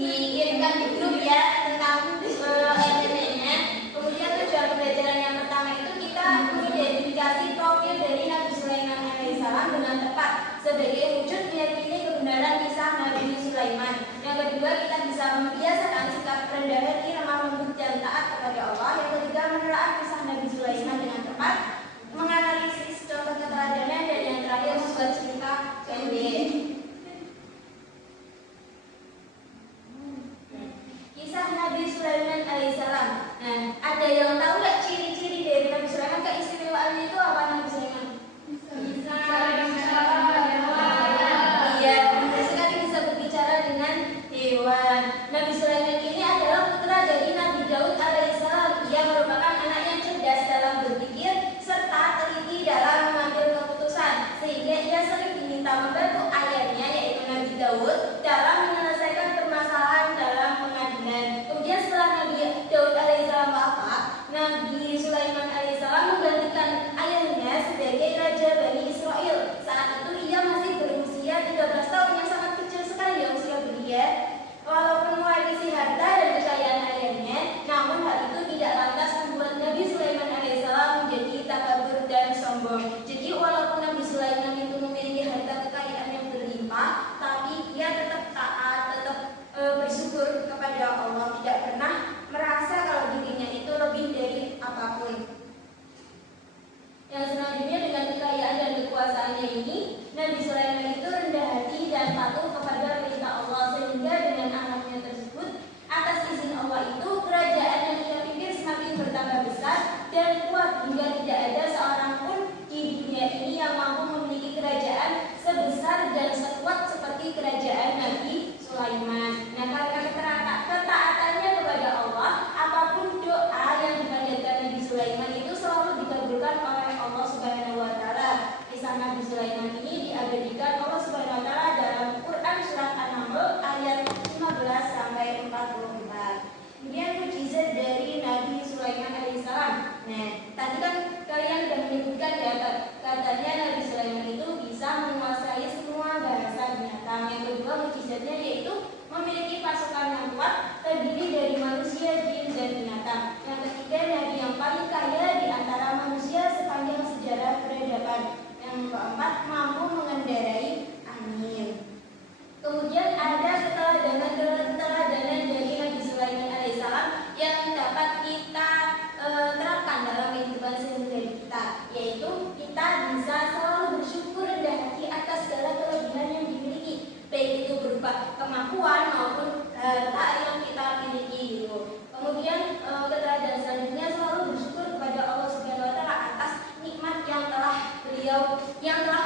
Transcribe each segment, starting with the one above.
dikirimkan di grup ya tentang nenek-neneknya. Kemudian tujuan pembelajaran yang pertama itu kita mengidentifikasi profil dari Nabi Sulaiman alaihissalam dengan tepat sebagai wujud meyakini kebenaran kisah Nabi Sulaiman. Yang kedua, kita bisa membiasakan sikap rendah hati, lemah lembut dan taat kepada Allah. Yang ketiga, menelaah kisah Nabi Sulaiman dengan tepat, menganalisis contoh keteladanan, dan yang terakhir membuat cerita pendek. Kisah Nabi Sulaiman alaihissalam. Nah, ada yang tahu nggak ciri-ciri dari Nabi Sulaiman, keistimewaannya itu apa Nabi Sulaiman? Iya, bisa sekali bisa berbicara dengan hewan. Nabi Sulaiman ini adalah putra dari Nabi Daud alaihissalam. Ia merupakan anak yang cerdas dalam berpikir serta teliti dalam mengambil keputusan, sehingga ia sering diminta membantu ayahnya yaitu Nabi Daud dalam menyelesaikan permasalahan dalam pengadilan. Kemudian setelah Nabi Daud alaihissalam wafat, Nabi Sulaiman alaihissalam menggantikan ayahnya sebagai raja Bani Israel. Saat itu ia masih berusia 13 tahun, yang sangat kecil sekali ya usia beliau. Walaupun mewarisi harta dan kekayaan ayahnya, namun hal itu tidak lantas membuat Nabi Sulaiman alaihissalam menjadi takabur dan sombong. Jadi walaupun Nabi Sulaiman itu memiliki harta kekayaan yang berlimpah, tapi ia tetap taat, tetap bersyukur kepada Allah, tidak pernah merasa kalau dirinya itu lebih dari apapun. Yang selanjutnya, dengan kekayaan dan kekuasaannya ini, Nabi Sulaiman itu rendah hati dan patuh kepada perintah Allah, sehingga dengan amalnya tersebut, atas izin Allah itu, kerajaan yang ia pimpin semakin bertambah besar dan kuat hingga tidak ada seorang pun di dunia ini yang mampu memiliki kerajaan sebesar dan sekuat seperti kerajaan Nabi Sulaiman. Nah, karena ketaatannya kepada Allah, apapun doa yang dipanjatkan Nabi Sulaiman itu selalu dikabulkan oleh Allah Subhanahu wa taala. Kisah Nabi Sulaiman ini diabadikan Allah Subhanahu wa taala dalam Quran surat An-Naml ayat 15 sampai 44. Kemudian mukjizat dari Nabi Sulaiman alaihissalam. Nah, tadi kan kalian sudah menyebutkan ya, katanya Nabi Sulaiman itu bisa menguasai semua bahasa binatang. Yang kedua, mukjizatnya yaitu memiliki pasukan yang kuat terdiri dari manusia, jin, dan binatang. Yang ketiga, Nabi yang paling kaya di antara manusia sepanjang sejarah peradaban. Yang keempat, mampu mengendarai angin. Kemudian ada keteladanan dari Nabi Sulaiman alaihissalam yang dapat kita terapkan dalam kehidupan sehari-hari kita, yaitu kita bisa selalu bersyukur rendah hati atas segala kelebihan yang dimiliki, baik itu berupa kemampuan maupun harta yang kita miliki gitu. Kemudian keteladanan selanjutnya selalu bersyukur kepada Allah Subhanahu wa taala atas nikmat yang telah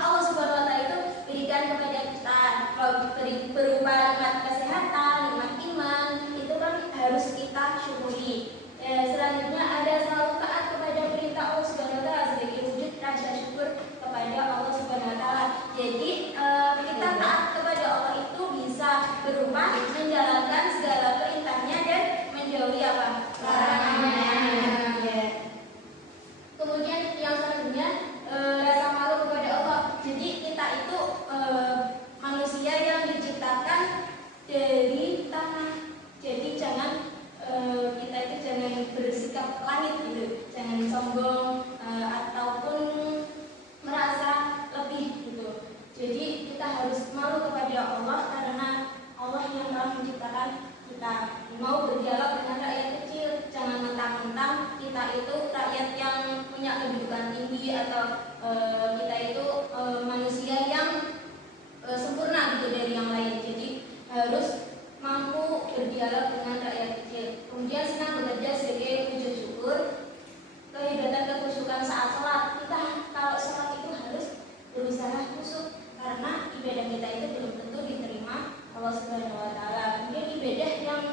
Allah Subhanahu wa taala itu berikan kepada kita, berupa nikmat kesehatan, nikmat iman, itu kan harus kita syukuri. Selanjutnya ada selalu taat kepada perintah Allah Subhanahu wa taala sebagai wujud rasa syukur kepada Allah Subhanahu wa taala. Jadi kita taat kepada Allah itu bisa berupa menjalankan segala perintahnya dan menjauhi apa? Larangannya. Ya. Kemudian yang selanjutnya rasa malu kepada Allah. Jadi kita itu manusia yang diciptakan dari tanah. Jadi kita itu jangan bersikap langit gitu, jangan sombong ataupun merasa lebih gitu. Jadi kita harus malu kepada Allah karena Allah yang telah menciptakan kita. Mau berdialog dengan rakyat kecil, jangan mentang-mentang kita itu rakyat yang punya kedudukan tinggi atau kita itu manusia yang sempurna gitu dari yang lain. Jadi harus mampu berdialog dengan rakyat kecil. Kemudian senang bekerja sebagai wujud syukur. Kehebatan kekhusyukan saat sholat. Kita kalau sholat itu harus berusaha khusyuk karena ibadah kita itu belum tentu diterima Allah Subhanahu wa taala. Kemudian ibadah yang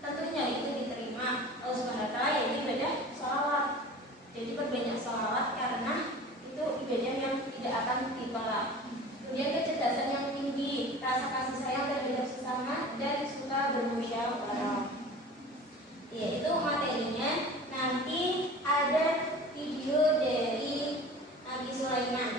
tentunya itu diterima Allah Subhanahu wa taala yaitu ibadah sholawat. Jadi perbanyak sholawat karena itu ibadah yang tidak akan ditolak. Kemudian kecerdasan yang tinggi, rasa kasih sayang terhadap sesama, dan suka bermusyawarah. Yaitu materinya. Nanti ada video dari Nabi Sulaiman.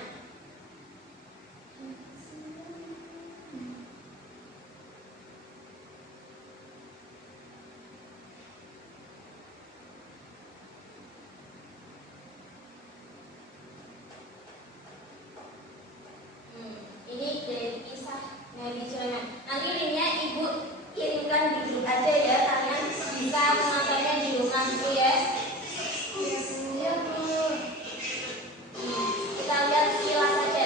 Nabi Sulaiman. Nanti linknya ibu kirimkan di grup aja ya, kalian bisa menontonnya di rumah gitu ya. Iya Bu. Kita lihat sekilas saja.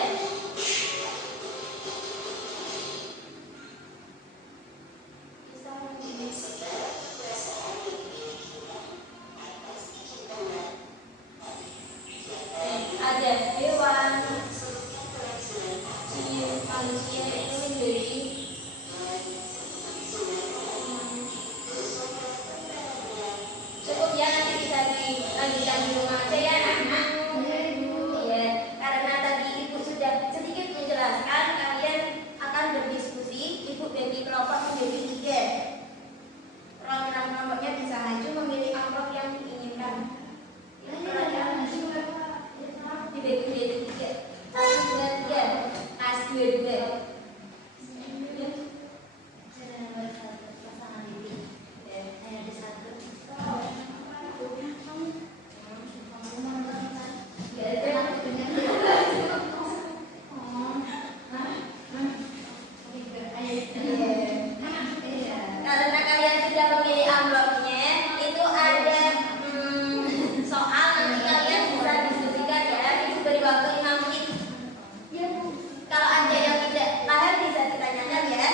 Ada hewan, manusia itu menjadi cukup ya, nanti bisa dilanjutkan di rumah aja ya anak-anak. Ya, karena tadi ibu sudah sedikit menjelaskan, kalian akan berdiskusi. Ibu bagi kelompok menjadi 3. Kelompok-kelompoknya bisa maju memilih amplop yang diinginkan. Dibagi menjadi 3. 1, 2, 3. As 2, 2. Karena kalian sudah memilih amplopnya, itu ada soal nanti kalian bisa diskusikan ya. Ibu beri waktu 5 menit. Kalau ada yang tidak paham bisa ditanyakan ya.